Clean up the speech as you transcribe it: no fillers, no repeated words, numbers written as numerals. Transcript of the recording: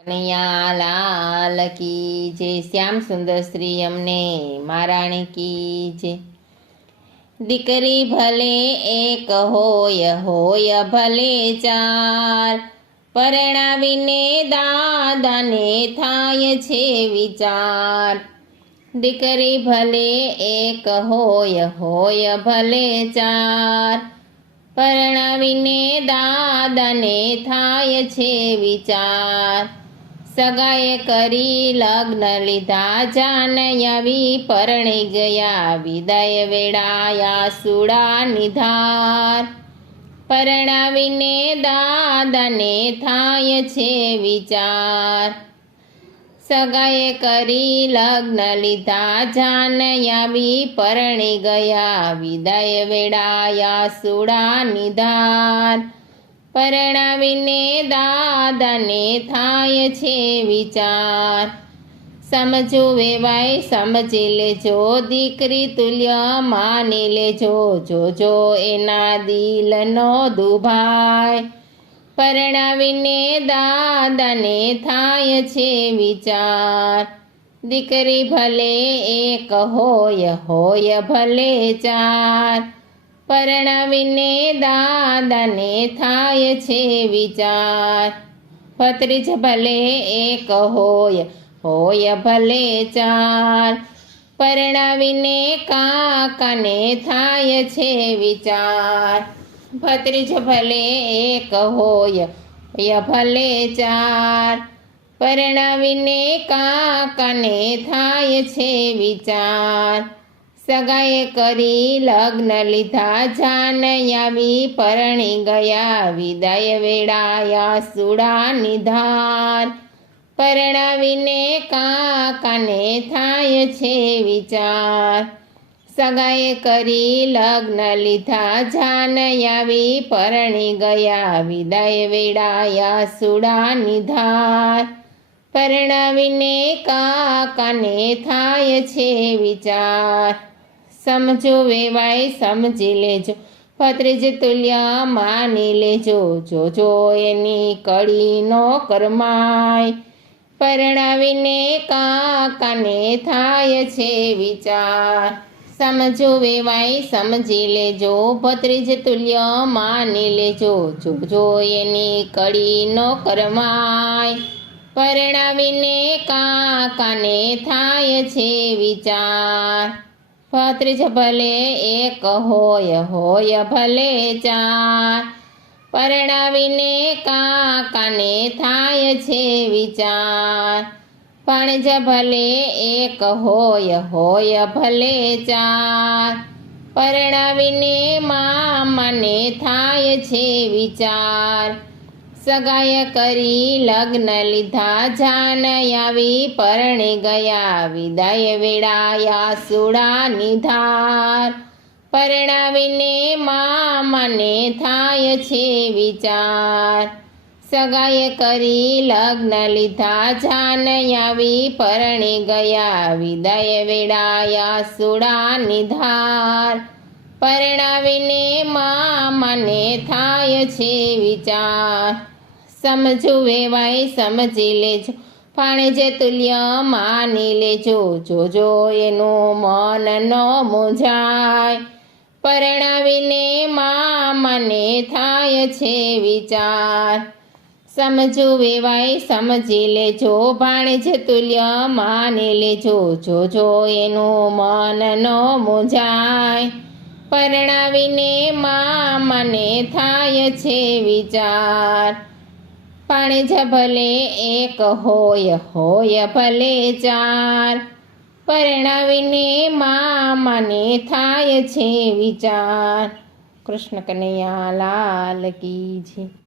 કનૈયા લાલ કી જય, શ્યામ સુંદર શ્રી અમને મહારાણી કી જય। દીકરી ભલે એક હોય હોય ભલે ચાર, પરણાવીને દાદાને થાય છે વિચાર। દીકરી ભલે એક હોય હોય ભલે ચાર, પરણાવીને દાદાને થાય છે વિચાર। સગાએ કરી લગ્ન લીધા, જાન આવી પરણી ગયા, વિદાય વેળાયા સુડા નિધાર। પરણાવીને દાદાને થાય છે વિચાર। સગાએ કરી લગ્ન લીધા, જાન આવી પરણી ગયા, વિદાય વેળાયા સુડા નિધાર। પરણાવીને દાદાને થાય છે વિચાર। સમજો વેવાય સમજી લેજો, દીકરી તુલ્ય માની લેજો, જોજો એના દિલનો દુભાય। પરણાવીને દાદાને થાય છે વિચાર। દીકરી ભલે એક હોય હોય ભલે ચાર, પરણાવીને દાદાને થાય છે વિચાર। ભત્રીજ ભલે એક હોય હોય ભલે ચાર, પરણાવીને કાકાને થાય છે વિચાર। ભત્રીજ ભલે એક હોય હોય ભલે ચાર, પરણાવીને કાકાને થાય છે વિચાર। સગાએ કરી લગ્ન લીધા, જાન આવી પરણી ગયા, વિદાય વેળાયા સુડા નિધાર। પરણાવીને કાકાને થાય છે વિચાર। સગાએ કરી લગ્ન લીધા, જાન આવી પરણી ગયા, વિદાય વેળાયા સુડા નિધાર। પરણાવીને કાકાને થાય છે વિચાર। સમજો વેવાય સમજી લેજો, ભત્રીજ તુલ્ય માની લેજો, જોજો એની કડી નો કરમાય। પરણાવીને કાકાને થાય છે વિચાર। સમજો વેવાય સમજી લેજો, ભત્રીજ તુલ્ય માની લેજો, જોજો એની કડી નો કરમાય। પરણાવીને કાકાને થાય છે વિચાર। ભત્રીજ ભલે એક હોય હોય ભલે ચાર, પરણાવીને કાકાને થાય છે વિચાર। ભાણેજ ભલે એક હોય હોય ભલે ચાર, પરણાવીને મામાને થાય છે વિચાર। સગાએ કરી લગ્ન લીધા, જાન આવી પરણી ગયા, વિદાય વેળાયા સુડા નિધાર। પરણાવીને મામાને થાય છે વિચાર। સગાએ કરી લગ્ન લીધા, જાન આવી પરણી ગયા, વિદાય વેળાયા સુડા નિધાર। પરણાવીને મામાને થાય છે વિચાર। સમજો વેવાય સમજી લેજો, ભાણેજ તુલ્ય માની લેજો, જોજો એનું મન ન મૂંઝાય। પરણાવીને મામાને થાય છે વિચાર। સમજો વેવાય સમજી લેજો, ભાણેજ તુલ્ય માની લેજો, જોજો એનું મન ન મૂંઝાય। પરણાવીને મામાને થાય છે વિચાર। ભાણેજ ભલે એક હોય હોય ભલે ચાર, પરણાવીને મામાને થાય છે વિચાર। કૃષ્ણ કનૈયા લાલ કી જય।